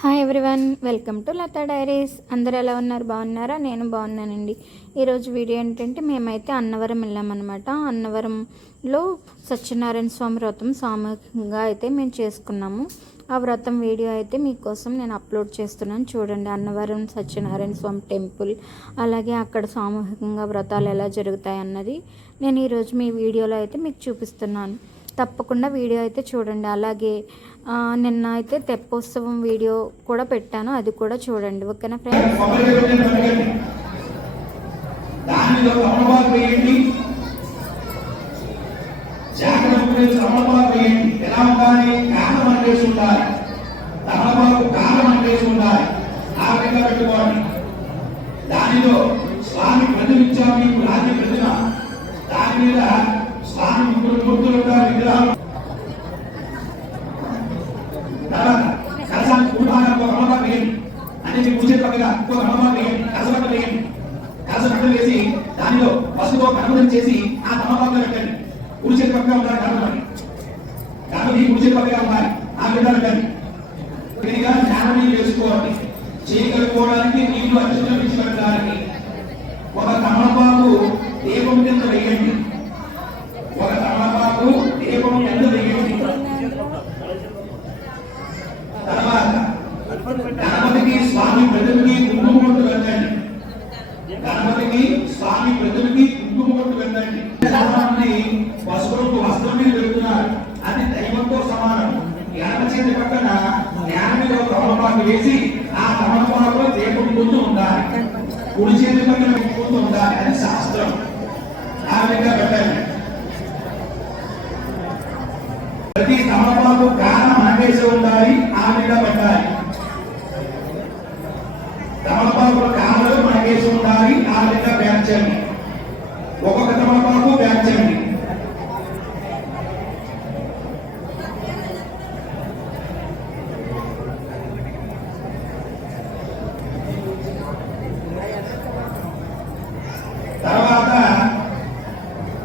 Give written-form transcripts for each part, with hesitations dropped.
Hi everyone, welcome to Lata diaries. అందరూ ఎలా ఉన్నారు? బాగున్నారా? నేను బాగున్నానండి. ఈరోజు వీడియో ఏంటంటే మేమైతే అన్నవరం వెళ్ళామన్నమాట. అన్నవరంలో సత్యనారాయణ స్వామి వ్రతం సామూహికంగా అయితే మేము చేసుకున్నాము. ఆ వ్రతం వీడియో అయితే మీకోసం నేను అప్లోడ్ చేస్తున్నాను, చూడండి. అన్నవరం సత్యనారాయణ స్వామి టెంపుల్, అలాగే అక్కడ సామూహికంగా వ్రతాలు ఎలా జరుగుతాయి అన్నది నేను ఈరోజు మీ వీడియోలో అయితే మీకు చూపిస్తున్నాను. తప్పకుండా వీడియో అయితే చూడండి. అలాగే నిన్న అయితే తెప్పోత్సవం వీడియో కూడా పెట్టాను, అది కూడా చూడండి. ఓకేనా ఫ్రెండ్స్? దానిలో స్వామి ప్రతినిత్యా మీకు రాజ్య ప్రతిమ, దాని మీద స్వామి ముగ్గురు మూర్తులుగా విగ్రహాలు కలసానికి పూర్వానికి ఒక రమణ వేయండి, అంటే మీకు కూర్చే పక్కగా ఒక రమణ వేయండి, కలసపట్ట వేయండి. కలసపట్ట వేసి దానిలో పసుపుతో కనుమతి చేసి ఆ తమపాకులో పెట్టండి. కూర్చే పక్కగా ఉండాలి గణపతి, గణపతి కూర్చే పక్కగా ఉండాలి. ఆ విధాలు కానీ విధిగా జ్ఞానం వేసుకోవాలి. చేయగలుపుకోవడానికి నీళ్లు అక్షులు విడిచిపెట్టడానికి ఒక తమలపాకు దీపం కింద వేయండి. ఒక తమలపాకు దీపం కింద వేయండి. తర్వాత గణపతికి స్వామి ప్రతిమకి కుంకుమ కొట్టు వెళ్ళండి. గణపతికి స్వామి ప్రతిమకి కుంకుమ కొట్టు వెళ్ళండి. పసుపు వస్త్రం మీద వెళ్తున్నారు, అది దైవంతో సమానం. ఎడమ చేతి పక్కన జ్ఞాన మీద తమలపాకు వేసి ఆ తమలపాకులో దీపం ముందు ఉండాలి. కుడి చేతి పక్కన ముందు ఉండాలి, అది శాస్త్రం. ఆ విధంగా పెట్టండి. ప్రతి తమలపాకు ప్రాణం మనకేసి ఉండాలి, ఆ విధంగా పెట్టాలి. తమలపాకుల కాళ్ళు మనకేసి ఉండాలి, ఆ విధంగా పేర్చండి. ఒక్కొక్క తమలపాకు పేర్చండి. తర్వాత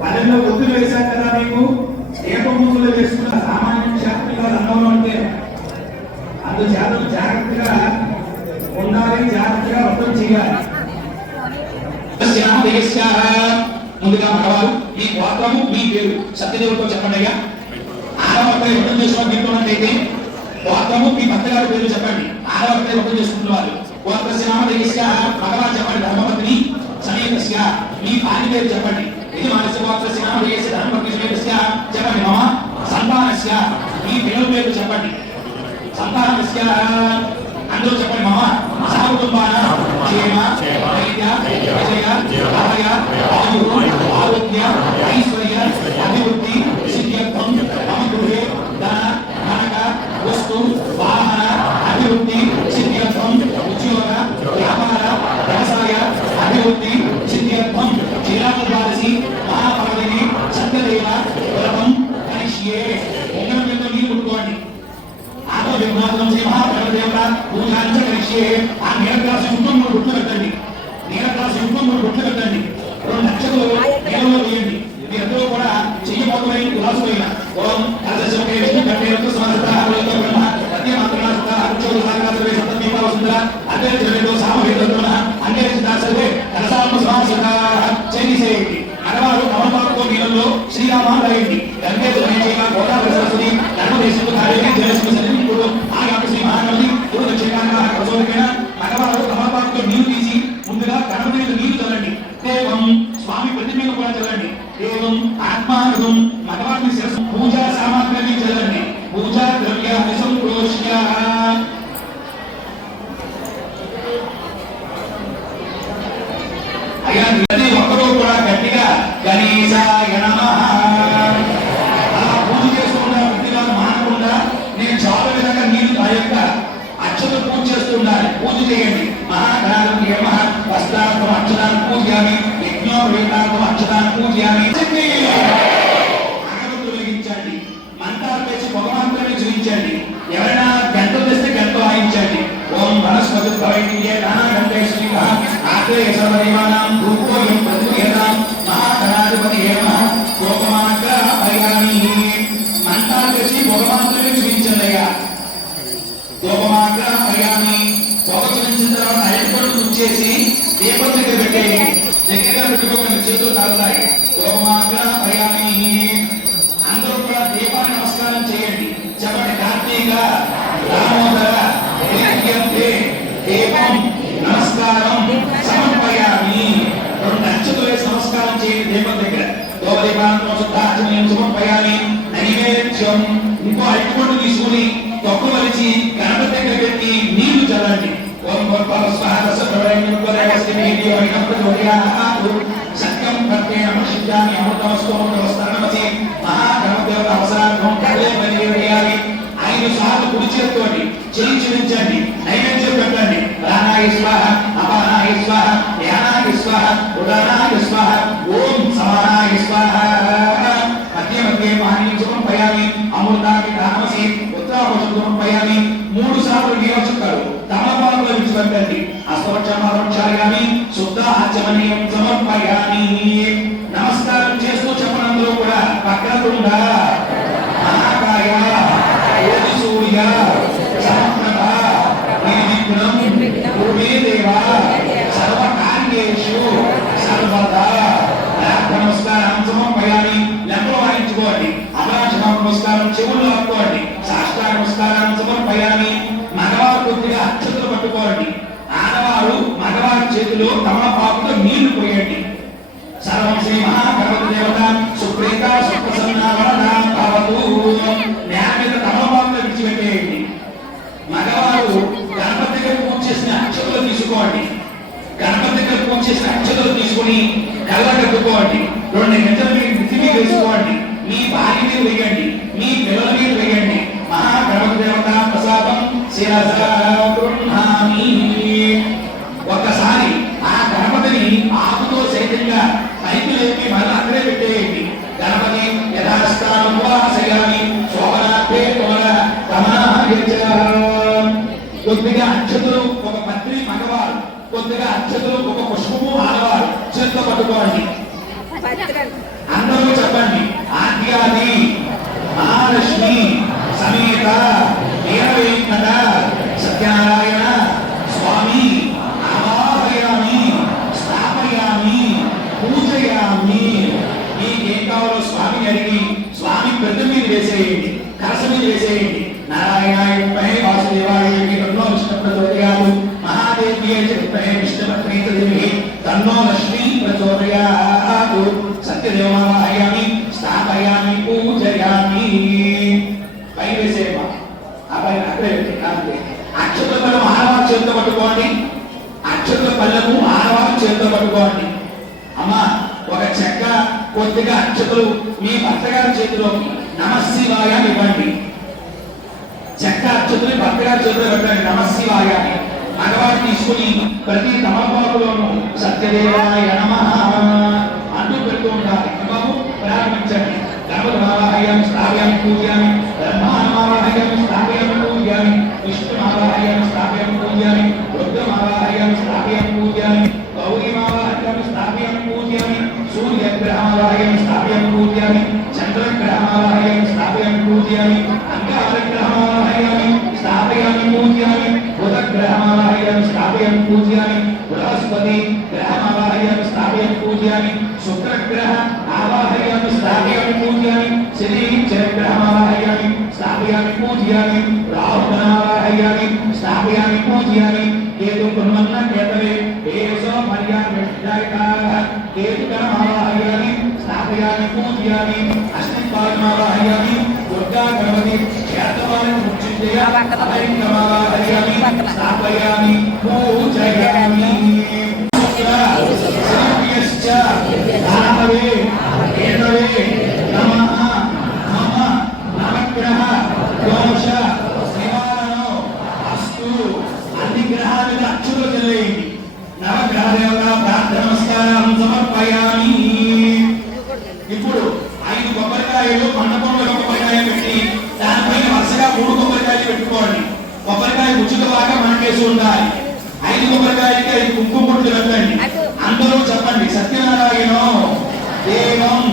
పల్లెల్లో ఒత్తులు వేశారు కదా, మీకు దీపం ముగ్గులు వేసుకున్న సామాన్య శాస్త్రిగా రంగంలో ఉంటే అందుచేత జాగ్రత్తగా ఉండాలి, జాగ్రత్తగా వ్రతం చేయాలి. ముందుగా మగవారు మీ గోత్రము, మీ పేరు సత్యదేవుడితో చెప్పండి. అయ్యా ఆడవారిపై వ్రతం చేసుకోవడం తింటున్నట్లయితే గోత్రము, మీ భర్త గారి పేరు చెప్పండి. ఆడవారిపై వ్రతం చేసుకుంటున్నారు. గోత్రస్య భగవాన్ చెప్పండి. ధర్మపత్ని సమేతస్య మీ భార్య పేరు చెప్పండి. ఇది మానస గోత్రస్య నామధేయస్య ధర్మపత్ని సమేతస్య చెప్పండి. మమ సంతానస్య మీ పిల్లల పేరు చెప్పండి. సంతానస్య అందరూ చెప్పండి. మమ సహకుటుంబాన క్షేమ ధైర్య విజయ అభయ ఆరోగ్య ఐశ్వర్య అభివృద్ధి సిద్ధ్యర్థం మమ గృహే ధన కనక వస్తు వాహన అభివృద్ధి సిద్ధ్యర్థం ఉద్యోగ వ్యాపార వ్యవసాయ అభివృద్ధి సిద్ధ్యర్థం శ్రీరామద్వాదశి మహాపర్వదిని సత్యదేవ వ్రతం కరిష్యే. ఉంగరం మీద నీరు కొట్టుకోండి. ఆత్మ విభాగం శ్రీ మహాపర్వదేవత పూజాంచ కరిష్యే. ఆ నీలగ్రాసు యుద్ధం మూడు గుట్లు పెట్టండి. నీలగ్రాసు యుద్ధం మూడు గుట్లు పెట్టండి. 2 లక్షలు నీళ్ళలో వేయండి. మీరందరూ కూడా చెయ్యబోతున్న ఉదాసులైన ఓం కలశోకే విష్ణు కట్టేందుకు సమస్త ఆలోచన బ్రహ్మ సత్యమాత్రనాథ అక్షోద సాగరసర్వే సతమీవ వసుంధర అదే జగదో సామవేదత్వన అంగే సిద్ధాసర్వే కలసాత్మ సమాసత చేసేయండి. అడవారు కమలపాకుతో నీళ్ళలో శ్రీరామ రాయండి. గంగే జనేవ గోదావరి సరస్వతి ధర్మదేశము కార్యమే జలస్సు సన్నిధికుడు ఆగామి శ్రీ మహానది పూర్వ దక్షిణాంగ కసోరికైన అడవారు కమలపాకుతో నీళ్లు తీసి ముందుగా గణపతి మీద నీళ్లు చల్లండి. దేవం స్వామి ప్రతి మీద కూడా చల్లండి. దేవం ఆత్మానుగం భగవాన్ని శిరస్సు పూజా సామాగ్రిని చల్లండి. పూజా ద్రవ్యాన్ని సంప్రోష్య. అయ్యా ప్రతి ఒక్కరూ కూడా గట్టిగా గణేశాయ నమః అలా పూజ చేసుకుంటా వృత్తిగా మానకుండా నేను చాలా విధంగా నీళ్ళు ఆ యొక్క అక్షత పూజ చేస్తుండాలి. పూజ చేయండి. మహాకాలం యమ వస్త్రార్థం అక్షతాన్ని పూజయామి, యజ్ఞోపేతార్థం అక్షతాన్ని పూజయామి. అగరత్తులు వెలిగించండి. మంత్రాలు వేసి భగవంతుని చూపించండి. ఎవరైనా గంటలు తెస్తే గంట వాయించండి. ఓం వనస్పతి మంత్రాలు వేసి భగవంతుని చూపించండి. అయ్యా ధూపమాగ్రహయామి ఒకటి తర్వాత ఐదు వచ్చేసి దీపం దగ్గర పెట్టేయండి దగ్గరగా పెట్టుకోకండి చేతులు తాగుతాయి ధూపమాగ్రహయామి అందరూ కూడా దీపాన్ని నమస్కారం చేయండి చెప్పండి కార్తీక దామోదర దీపం నమస్కారం సమర్పయామి రెండు అక్షతలు వేసి నమస్కారం చేయండి దీపం దగ్గర దోపదీపాంతం శుద్ధాచమయం సమర్పయామి నైవేద్యం ఇంకో అరటిపండు తీసుకుని తొక్కు వలిచి గణపతి దగ్గర పెట్టి నీళ్లు చల్లండి ఓం గోపాల స్వాహ సత్యం కర్తేణ మనుష్యాన్ని అమృతమస్తోమస్తరణమసి మహాగణదేవత అవసరార్థం కళ్ళే బలివేయాలి 5 సార్లు కుడి చేతితోటి చేయి చూపించండి నైవేద్యం పెట్టండి ప్రాణాయ స్వాహ అపానాయ స్వాహ ధ్యానాయ స్వాహ ఉదానాయ స్వాహ ఓం సమానాయ స్వాహ మధ్య మధ్య మహనీయం సమర్పయామి అమృతాన్ని దానమసి ఉత్తరాభోషం సమర్పయామి 3 సార్లు నియోజకాలు తమలపాకులో విడిచిపెట్టండి అస్తవక్షమారోక్షాయామి శుద్ధ ఆచమనీయం సమర్పయామి నమస్కారం చేస్తూ చెప్పనందులో కూడా పక్కన మహాకాయ సూర్య సమప్రభ నిర్విఘ్నం కురుమే దేవ సర్వకార్యేషు సర్వదా నమస్కారం సమర్పయామి లెక్కలు వాయించుకోండి అభాషణ నమస్కారం చెవులు ఆపుకోండి సాష్టాంగ నమస్కారం సమర్పయామి మగవారు కొద్దిగా అక్షతలు పట్టుకోండి ఆడవారు మగవారి చేతిలో తమలపాకుతో నీళ్లు పోయండి సర్వం శ్రీ మహాగణపతి దేవత సుప్రీత సుప్రసన్న వరదా భవతు నేల మీద తమలపాకులు విడిచిపెట్టేయండి మగవారు గణపతి దగ్గర పూజ చేసిన అక్షతలు తీసుకోండి గణపతి దగ్గర పూజ చేసిన అక్షతలు తీసుకుని కళ్ళ కట్టుకోండి 2 గంటల మీద నెత్తి మీద వేసుకోండి మీ భార్య మీద వేయండి మీ పిల్లల మీద వేయండి మహాగణపతి దేవత ప్రసాదం శిరసా గృహామి ఒక్కసారి ఆ గణపతిని ఆకుతో సైతంగా పైకి లేపి మళ్ళీ అక్కడే పెట్టేయండి గణపతి యథాస్థానం వాసయామి శోభనార్థే తోల తమాయచ కొద్దిగా అక్షతులు ఒక పత్రి మగవారు కొద్దిగా అక్షతులు ఒక పుష్పము ఆడవారు చేతితో పట్టుకోండి అందరూ చెప్పండి ఆద్యాది మహాలక్ష్మి సమేత వీరవేంకట సత్యనారాయణ స్వామి ఆవాహయామి స్థాపయామి పూజయామి మీకేం కావాలో స్వామిని అడిగి స్వామి ప్రతి మీద వేసేయండి కలస మీద వేసేయండి నారాయణాయ విద్మహే వాసుదేవాయ తన్నో విష్ణు ప్రచోదయాత్ మహాదేవ్యై చ విద్మహే విష్ణుపత్ని ధీమహి తన్నో లక్ష్మీ ప్రచోదయాత్ సత్యదేవాహయామి స్థాపయామి పూజయామి పై వేసేయమ్మా ఆ పైన అక్కడే పెట్టి అక్షతుల పళ్ళము ఆడవారి చేతితో పట్టుకోండి అక్షతుల పళ్ళము ఆడవారి చేతితో పట్టుకోండి అమ్మా ఒక చెక్క కొద్దిగా అక్షతులు మీ భర్త గారి చేతిలోకి నమశివాయ ఇవ్వండి చెక్క అక్షతులు భర్త గారి చేతిలో పెట్టండి నమశివాయ మగవారు తీసుకుని ప్రతి తమలపాకులోను సత్యదేవాయ నమః అంటూ పెడుతూ ఉండాలి బాబు ప్రారంభించండి గణపతిమావాహయామి స్థాపయామి పూజయామి బ్రహ్మాణమావాహయామి స్థాపయామి పూజయామి విష్ణుమావాహయామి స్థాపయామి పూజయామి రుద్రమావాహయామి స్థాపయామి పూజయామి గౌరీమావాహయామి స్థాపయామి పూజయామి సూర్యగ్రహమావాహయామి స్థాపయామి పూజయామి చంద్రగ్రహమావాహయామి స్థాపయామి పూజయామి అంగారగ్రహమావాహయామి స్థాపయామి పూజయామి బుధగ్రహమావాహయామి స్థాపయామి పూజయామి బృహస్పతి గ్రహమావాహయామి స్థాపయామి పూజయామి శుక్రగ్రహ ఆవాహయామి స్థాపయామి పూజయామి శనిగ్రహమావాహయామి స్థాపయామి పూజయామి రాహుగ్రహమావాహయామి స్థాపయామి పూజయామి కేతు కుర్మన్న కేతవే ఏసో మర్యామి విష్ణాయితాః కేతుగణమావాహయామి స్థాపయామి పూజయామి అశ్విపాదమావాహయామి దుర్గా గణపతి క్షేత్రవాణి ముచ్చిందయ అభయంగమావాహయామి స్థాపయామి పూజయామి శ్రీయశ్చ ధానవే కేతవే నమః మమ నవగ్రహ దోష నివారణో అస్తు అన్ని గ్రహాల మీద అక్షులు చెల్లేయండి నవగ్రహ దేవత ప్రార్థన నమస్కారం సమర్పయామి ఇప్పుడు 5 కొబ్బరికాయలు మండపంలో కొబ్బరికాయ పెట్టి దానిపైన వరుసగా 3 కొబ్బరికాయలు పెట్టుకోండి కొబ్బరికాయ రుచిగా బాగా మనకేసి ఉండాలి 5 కొబ్బరికాయలకి 5 కుంకుమ బొట్లు పెట్టండి అందరూ చెప్పండి సత్యనారాయణో దేవం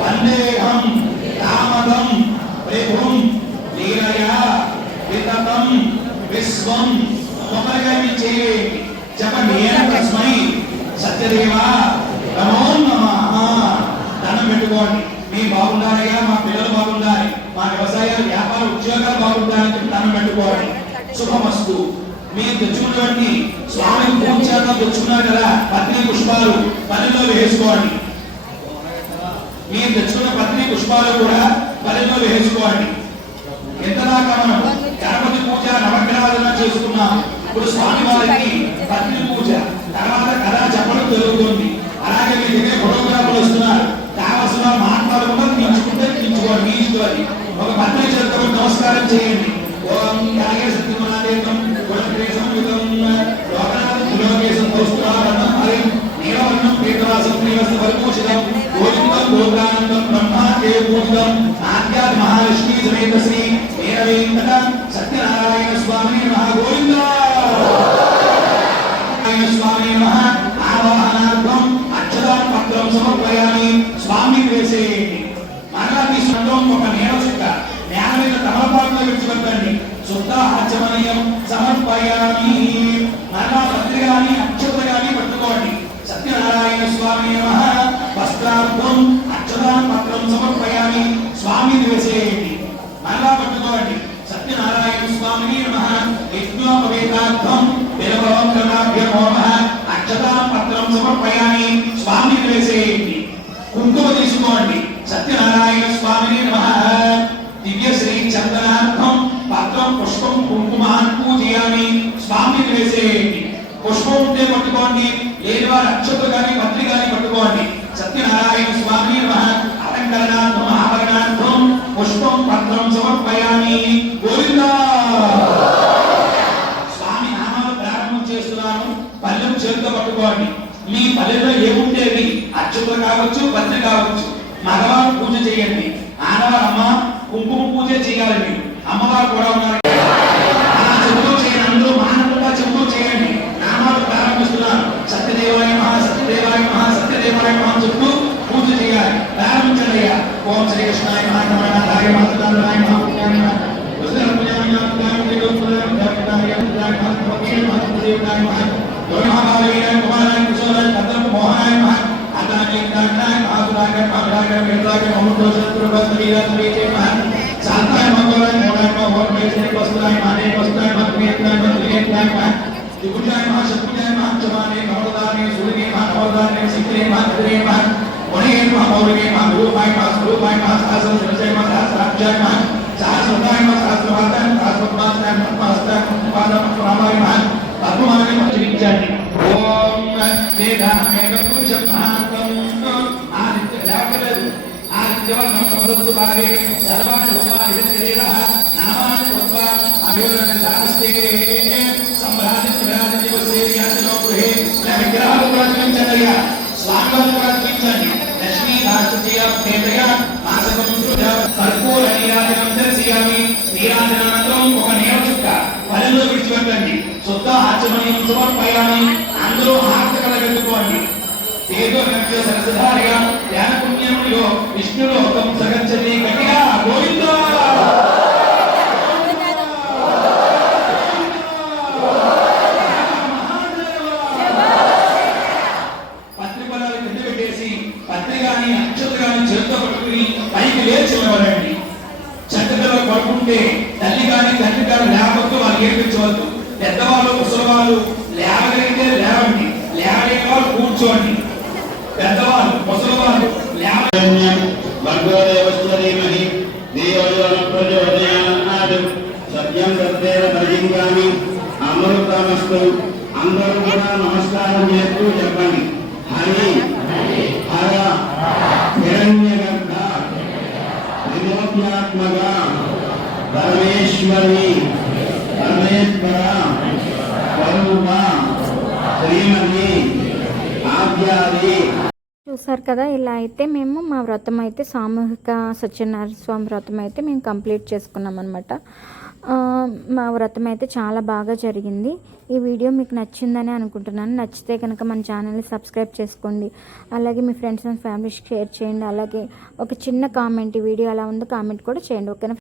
వందేహం కామదం ప్రభుం లీలయా వితతం విశ్వం ఒకరిగా మీ చేయండి చెప్పండి ఏం తస్మై సత్యదేవ నమో నమః దండం పెట్టుకోండి మీ బాగుండాలయ్యా మా పిల్లలు బాగుండాలి మా వ్యవసాయాలు వ్యాపార ఉద్యోగాలు బాగుండాలని చెప్పి దండం పెట్టుకోండి శుభమస్తు మీరు తెచ్చుకున్నటువంటి స్వామికి పూజాగా తెచ్చుకున్నారు కదా పత్ని పుష్పాలు పనిలో వేసుకోండి మీరు తెచ్చుకున్న పత్ని పుష్పాలు కూడా పనిలో వేసుకోండి ఎంతదాకా మనం గణపతి పూజ నవగ్రహాలను చేసుకున్నాం ఇప్పుడు స్వామి వారికి పత్ని పూజ తర్వాత కథ చెప్పడం జరుగుతుంది అలాగే మీ దగ్గర ఫోటోగ్రాఫర్లు వస్తున్నారు కావాల్సిన మాట్లాడకుండా తీయించుకోండి మీ ఇష్టం ఒక పత్ని చేత నమస్కారం చేయండి ఓం యాగే సత్యమనాదేవం గుణగ్రేసం యుగం లోకనాథం త్రిలోకేశం కౌస్తుభారణం హరి నీలవర్ణం పీఠవాసం శ్రీవస్త పరిపూషితం గోవిందం గోప్రానందం బ్రహ్మాదే పూజితం ఆద్యాత్ మహాలక్ష్మీ సమేత శ్రీ వీరవేంకట సత్యనారాయణ స్వామి నమః గోవింద స్వామి నమః ఆవాహనార్థం అక్షరాం పత్రం సమర్పయామి స్వామి వేసేయండి మరలా తీసుకుంటాం ఒక నేల చుక్క నేల మీద తమలపాకులో విడిచిపెట్టండి శుద్ధాచమనీయం సమర్పయామి మరలా పత్రికాని అక్షతగాని పట్టుకోండి సత్యనారాయణ స్వామి నమః వస్త్రార్థం అక్షరాం పత్రం సమర్పయామి స్వామి వేసేయండి మరలా పట్టుకోండి సత్యనారాయణ స్వామి నమః యజ్ఞోపవేతార్థం దేవోత్తరాభ్యమో నమః అక్షతాం పత్రం సమర్పయామి స్వామి వేసేయండి కుంకుమ తీసుకోండి సత్యనారాయణ స్వామి నమః దివ్య శ్రీ చందనార్థం పత్రం పుష్పం కుంకుమాన్ పూజయామి స్వామి వేసేయండి పుష్పం ఉంటే పట్టుకోండి లేని వారు అక్షతలు కానీ పత్రి కానీ పట్టుకోండి సత్యనారాయణ స్వామి నమః అలంకరణార్థం ఆభరణార్థం పుష్పం పత్రం సమర్పయామి గోవిందా స్వామి నామాలు ప్రారంభం చేస్తున్నాను పల్లెం చేతితో పట్టుకోండి మీ పల్లెలో ఏముండేది అక్షతలు కావచ్చు పత్రి కావచ్చు మగవారు పూజ చేయండి ఆడవారు అమ్మ కుంకుమ పూజ చేయాలి మీరు అమ్మవారు కూడా ఉన్నారు చెబుతూ చేయండి అందరూ మానవులుగా చెబుతూ చేయండి నామాలు ప్రారంభిస్తున్నారు సత్యదేవాయ మహా సత్యదేవాయ మహా సత్యదేవాయ మహా చెప్తూ పూజ చేయాలి ప్రారంభించండి అయ్యా ఓం శ్రీ కృష్ణాయ మహా నమః మాతృదాయ మహా పుణ్యాయ మహా వసుధర పుణ్యాయ మహా పుణ్యాయ మహా మహాభావీయ కుమారాయ కుశలాయ కథం మోహనాయ మహా అతాయ కారణాయ మహాసురాయ మహాభాగయ వేదాయ మహోదోషత్ర బస్తరీయ త్రిచే మహా శాంతాయ మంగళాయ మోహాయ మహోర్మే శ్రీ వసుధాయ మానే వసుధాయ మహేంద్రాయ మహేంద్రాయ మహా దిగుజాయ మహా శత్రుజాయ మహా చమానే నవదానే సూర్యే మహా నవదానే సిక్రే మహా త్రే మహా వణే మహా మౌర్యే మహా రూపాయ మహా స్వరూపాయ మహా సహస్ర శివజయ మహా సహస్రాబ్జాయ మహా సహస్రదాయ మహా సహస్రవాదాయ సహస్రపాదాయ మహా హస్తాయ మహా పాదాయ మహా మహా పద్మమాని మహరించండి ఓం వేదామేక పురుషమాతం ఆదిత్య జాగరదు ఆదిత్యవర్ణం ప్రమదత్తు భాగే సర్వాణి రూపాణి శరీరః నామాని వత్వా అభివరణ దాస్తే సంభ్రాజిత విరాజిత వసేర్యాతిలో గృహే విగ్రహాలు ప్రతిష్ఠించండి స్వామివారు ప్రతిష్ఠించండి లక్ష్మీ రాష్ట్రీయ పేదయ మాసకం కర్పూర నీరాజనం దర్శయామి నీరాజనానంతరం ఒక నేల చుక్క పల్లెల్లో విడిచిపెట్టండి శుద్ధ ఆచమనీయం సమర్పయామి అందరూ హారతి కలగెత్తుకోండి ఏదో నక్ష సరసధారయ ధ్యాన పుణ్యములో విష్ణులోకం సగచ్చతి గట్టిగా గోవిందా పత్రికలను కింద పెట్టేసి పత్రికాని అక్షతలు కానీ చేతితో పట్టుకుని పైకి లేచి నిలబడండి చక్కగా పడుకుంటే తల్లి కానీ తండ్రి కానీ లేకపోతే వాళ్ళు ఏడిపించవద్దు పెద్దవాళ్ళు ముసలివాళ్ళు లేవగలిగితే లేవండి లేవలేని వాళ్ళు కూర్చోండి పెద్దవాళ్ళు ముసలివాళ్ళు సత్యం సత్యేన ప్రజింగామి అమృతమస్తు అందరూ కూడా నమస్కారం చేస్తూ చెప్పండి హరి హర హిరణ్యగర్భ త్రిమూర్త్యాత్మక పరమేశ్వరి పరమేశ్వర స్వరూప శ్రీమతి ఆద్యాది. చూసారు కదా, ఇలా అయితే మేము మా వ్రతం అయితే సామూహిక సత్యనారాయణ స్వామి వ్రతం అయితే మేము కంప్లీట్ చేసుకున్నాం అనమాట. మా వ్రతం అయితే చాలా బాగా జరిగింది. ఈ వీడియో మీకు నచ్చిందని అనుకుంటున్నాను. నచ్చితే కనుక మన ఛానల్ని సబ్స్క్రైబ్ చేసుకోండి. అలాగే మీ ఫ్రెండ్స్ అండ్ ఫ్యామిలీస్కి షేర్ చేయండి. అలాగే ఒక చిన్న కామెంట్, ఈ వీడియో ఎలా ఉందో కామెంట్ కూడా చేయండి. ఓకేనా?